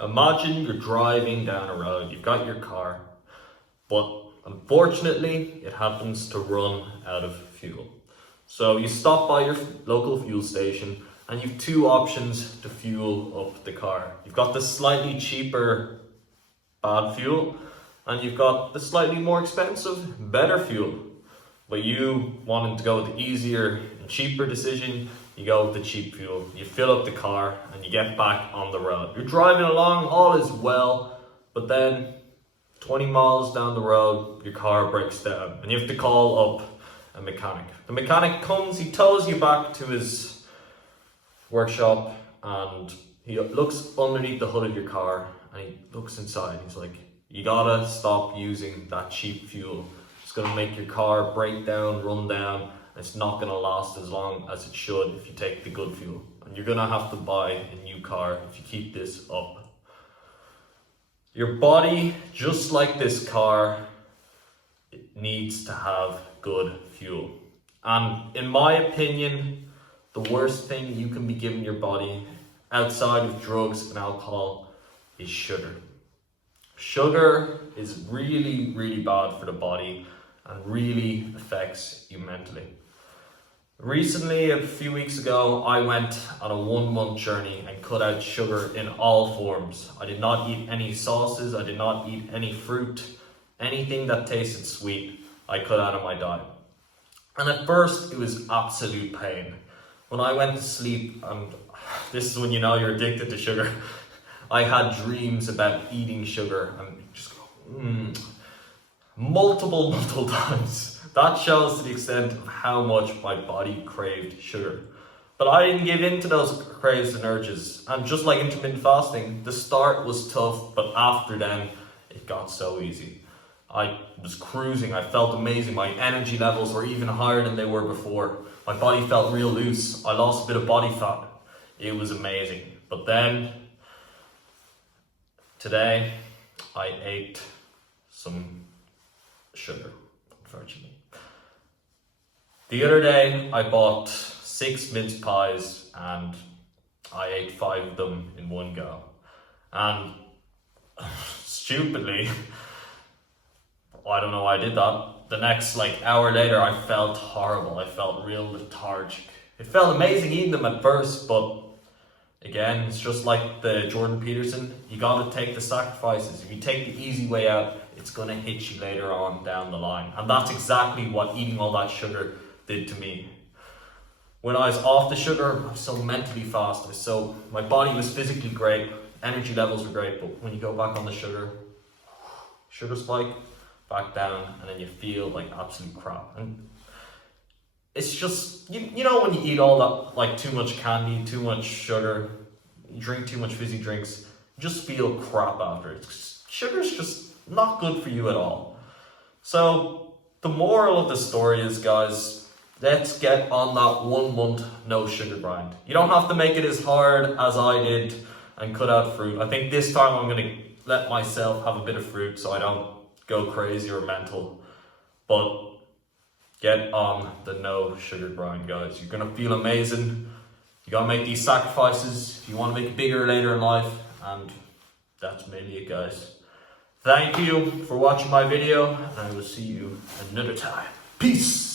Imagine you're driving down a road, you've got your car, but unfortunately it happens to run out of fuel. So you stop by your local fuel station and you've two options to fuel up the car. You've got the slightly cheaper bad fuel and you've got the slightly more expensive better fuel. But you wanting to go with the easier and cheaper decision, you go with the cheap fuel. You fill up the car and you get back on the road. You're driving along, all is well, but then 20 miles down the road, your car breaks down and you have to call up a mechanic. The mechanic comes, he tows you back to his workshop and he looks underneath the hood of your car and he looks inside. He's like, you gotta stop using that cheap fuel. It's gonna make your car break down, run down, and it's not gonna last as long as it should if you take the good fuel. And you're gonna have to buy a new car if you keep this up. Your body, just like this car, it needs to have good fuel. And in my opinion, the worst thing you can be giving your body outside of drugs and alcohol is sugar. Sugar is really, really bad for the body and really affects you mentally. Recently, a few weeks ago, I went on a 1-month journey and cut out sugar in all forms. I did not eat any sauces, I did not eat any fruit, anything that tasted sweet, I cut out of my diet. And at first, it was absolute pain. When I went to sleep, and this is when you know you're addicted to sugar, I had dreams about eating sugar and just go, multiple times. That shows to the extent of how much my body craved sugar. But I didn't give in to those craves and urges. And just like intermittent fasting, the start was tough, but after then, it got so easy. I was cruising, I felt amazing. My energy levels were even higher than they were before. My body felt real loose. I lost a bit of body fat. It was amazing. But then, today, I ate some sugar, unfortunately. The other day, I bought 6 mince pies and I ate 5 of them in one go. And stupidly, I don't know why I did that. The next hour later, I felt horrible. I felt real lethargic. It felt amazing eating them at first, but again, it's just like the Jordan Peterson. You gotta take the sacrifices. If you take the easy way out, it's gonna hit you later on down the line. And that's exactly what eating all that sugar did to me. When I was off the sugar, I was so mentally fast. My body was physically great, energy levels were great, but when you go back on the sugar spike, back down, and then you feel like absolute crap. And it's just, you know when you eat all that, too much candy, too much sugar, you drink too much fizzy drinks, you just feel crap after it. Sugar's just not good for you at all. So the moral of the story is, guys, let's get on that 1-month no sugar grind. You don't have to make it as hard as I did and cut out fruit. I think this time I'm gonna let myself have a bit of fruit so I don't go crazy or mental. But get on the no sugar grind, guys. You're gonna feel amazing. You gotta make these sacrifices if you wanna make it bigger later in life. And that's mainly it, guys. Thank you for watching my video, and I will see you another time. Peace!